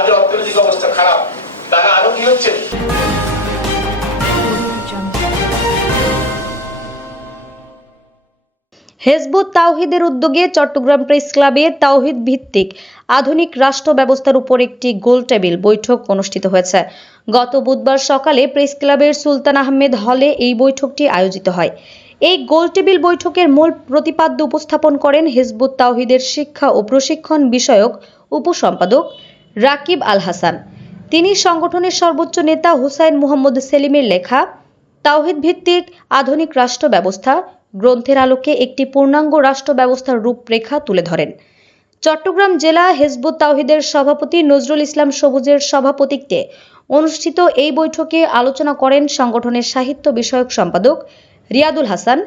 যাদের অর্থনৈতিক অবস্থা খারাপ। তারা আরও কি হচ্ছে? হেজবুত তাওহিদের উদ্যোগে চট্টগ্রাম প্রেস ক্লাবে তাওহিদ ভিত্তিক আধুনিক রাষ্ট্র ব্যবস্থার উপর একটি গোল টেবিল বৈঠক অনুষ্ঠিত হয়েছে। গত বুধবার সকালে প্রেস ক্লাবের সুলতান আহমেদ হলে এই বৈঠকটি আয়োজিত হয়। এই গোল টেবিল বৈঠকের মূল প্রতিপাদ্য উপস্থাপন করেন হিজবুত তাওহিদের শিক্ষা ও প্রশিক্ষণ বিষয়ক উপসম্পাদক রাকিব আল হাসান তিনি সংগঠনের সর্বোচ্চ নেতা হুসাইন মুহাম্মদ সেলিমের লেখা তাওহিদ ভিত্তিক আধুনিক রাষ্ট্র ব্যবস্থা গ্রন্থের আলোকে একটি পূর্ণাঙ্গ রাষ্ট্র ব্যবস্থার রূপরেখা তুলে ধরেন। চট্টগ্রাম জেলা হেজবুত তাওহিদের সভাপতি নজরুল ইসলাম সবুজের সভাপতিত্বে অনুষ্ঠিত এই বৈঠকে আলোচনা করেন সংগঠনের সাহিত্য বিষয়ক সম্পাদক রিয়াদুল হাসান।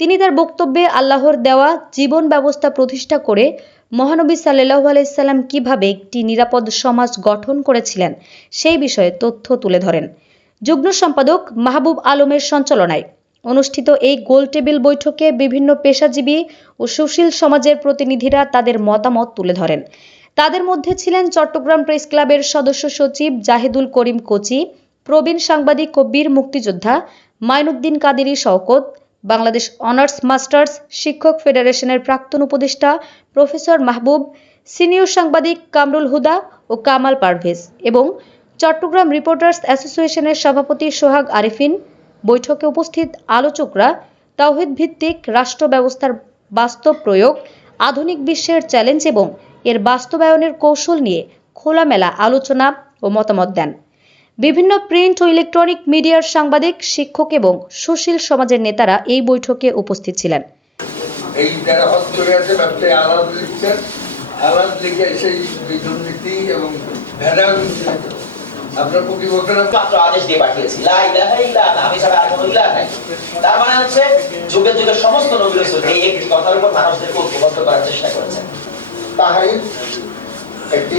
তিনি তার বক্তব্যে আল্লাহর দেওয়া জীবন ব্যবস্থা প্রতিষ্ঠা করে মহানবী সাল্লাহ আলাইসাল্লাম কীভাবে একটি নিরাপদ সমাজ গঠন করেছিলেন, সেই বিষয়ে তথ্য তুলে ধরেন। যুগ্ম সম্পাদক মাহবুব আলমের সঞ্চালনায় অনুষ্ঠিত এই গোল টেবিল বৈঠকে বিভিন্ন পেশাজীবী ও সুশীল সমাজের প্রতিনিধিরা তাদের মতামত তুলে ধরেন। তাদের মধ্যে ছিলেন চট্টগ্রাম প্রেস ক্লাবের সদস্য সচিব জাহেদুল করিম কোচি, প্রবীণ সাংবাদিক ও বীর মুক্তিযোদ্ধা, মাইনুদ্দিন কাদেরী শওকত বাংলাদেশ অনার্স মাস্টার্স শিক্ষক ফেডারেশনের প্রাক্তন উপদেষ্টা প্রফেসর মাহবুব, সিনিয়র সাংবাদিক কামরুল হুদা ও কামাল পারভেজ এবং চট্টগ্রাম রিপোর্টার্স অ্যাসোসিয়েশনের সভাপতি সোহাগ আরিফিন। বৈঠকে উপস্থিত আলোচকরা তাওহিদ ভিত্তিক রাষ্ট্র ব্যবস্থার বাস্তব প্রয়োগ, আধুনিক বিশ্বের চ্যালেঞ্জ এবং এর বাস্তবায়নের কৌশল নিয়ে খোলামেলা আলোচনা ও মতামত দেন। বিভিন্ন প্রিন্ট ও ইলেকট্রনিক মিডিয়ার সাংবাদিক শিক্ষক এবং সুশীল সমাজের নেতারা এই বৈঠকে উপস্থিত ছিলেন। এই যারা চলে আছে ব্যবসায় আলাদ লিখছেন। আলাদ লিখে সেই দুর্নীতি এবং ভেড়াল আপনার প্রতিপক্ষরা মাত্র আদেশ দিয়ে পাঠিয়েছি। লা ইলাহা ইল্লা আমি ছাড়া আর কোনো ইলাহ নাই। তার মানে হচ্ছে যুগে যুগে সমস্ত নবী রাসূল এই একটি কথার উপর মানুষদেরকে ঐক্যবদ্ধ করার চেষ্টা করেছেন। তাহাই একটি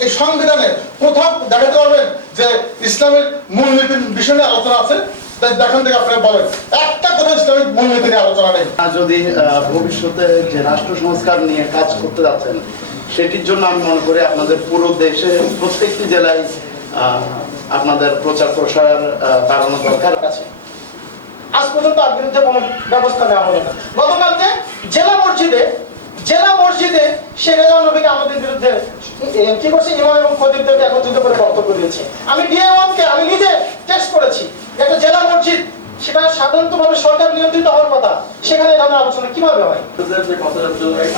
এই সংবিধানে কোথাও দেখাতে পারবেন যে ইসলামের মূল নীতির বিষয় নিয়ে আলোচনা আছে? তাই থেকে আপনারা বলেন। একটা কোনো ইসলামিক মূল নিয়ে আলোচনা নেই। যদি ভবিষ্যতে যে রাষ্ট্র সংস্কার নিয়ে কাজ করতে যাচ্ছেন সেটির জন্য আমি মনে করি আপনাদের পুরো দেশে প্রত্যেকটি জেলায় আহ, আপনাদের প্রচার প্রসার বাড়ানো দরকার কাছে আজ পর্যন্ত তার বিরুদ্ধে কোনো ব্যবস্থা নেওয়া হলো না। গতকালকে জেলা মসজিদে জেলা মসজিদে সে রেজা নবীকে আমাদের বিরুদ্ধে কি করছে? ইমাম এবং একত্রিত করে বক্তব্য দিয়েছে। আমি ডিএ ওয়ানকে আমি নিজে টেস্ট করেছি একটা জেলা মসজিদ, সেটা সাধারণতভাবে সরকার নিয়ন্ত্রিত হওয়ার কথা, সেখানে ধরনের আলোচনা কীভাবে হয়?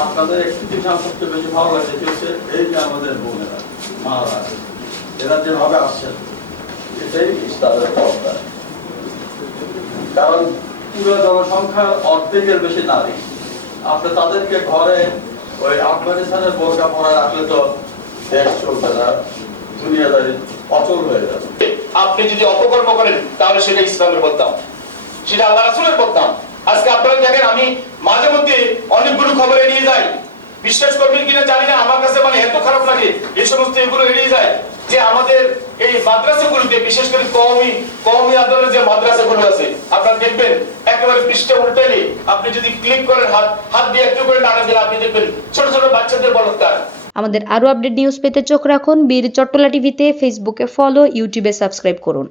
আপনাদের একটি সবচেয়ে বেশি ভালো লাগে সেটি হচ্ছে? এই যে আমাদের বোনেরা এরা যেভাবে আসছেন, এটাই পর্দা কারণ পুরো জনসংখ্যার অর্ধেকের বেশি নারী। আপনি তাদেরকে ঘরে ওই আফগানিস্তানের বোরকা পরা রাখলে তো দেশ চলবে না, দুনিয়াদারি অচল হয়ে যাবে। আপনি যদি অপকর্ম করেন, তাহলে সেটা ইসলামের বদনাম। সেটা আল্লাহ রাসূলের বদনাম। আজকে আপনারা দেখেন, আমি মাঝে মধ্যে অনেকগুলো খবর এড়িয়ে যাই। বিশ্বাস করবেন কিনা জানি না, আমার কাছে মানে এত খারাপ লাগে, এই সমস্ত এগুলো এড়িয়ে যায়। যে আমাদের এই মাদ্রাসাগুলোতে, বিশেষ করে কওমি কওমি আন্দোলনের যে মাদ্রাসাগুলো আছে, আপনারা দেখবেন, একেবারে পৃষ্ঠে উল্টালে আপনি যদি ক্লিক করেন, হাত হাত দিয়ে একটু করে টানা দিলে আপনি দেখবেন ছোট ছোট বাচ্চাদের বলতার আমাদের আরও আপডেট নিউজ পেতে চোখ রাখুন, বীর চট্টলা টিভিতে ফেসবুকে ফলো ইউটিউবে সাবস্ক্রাইব করুন।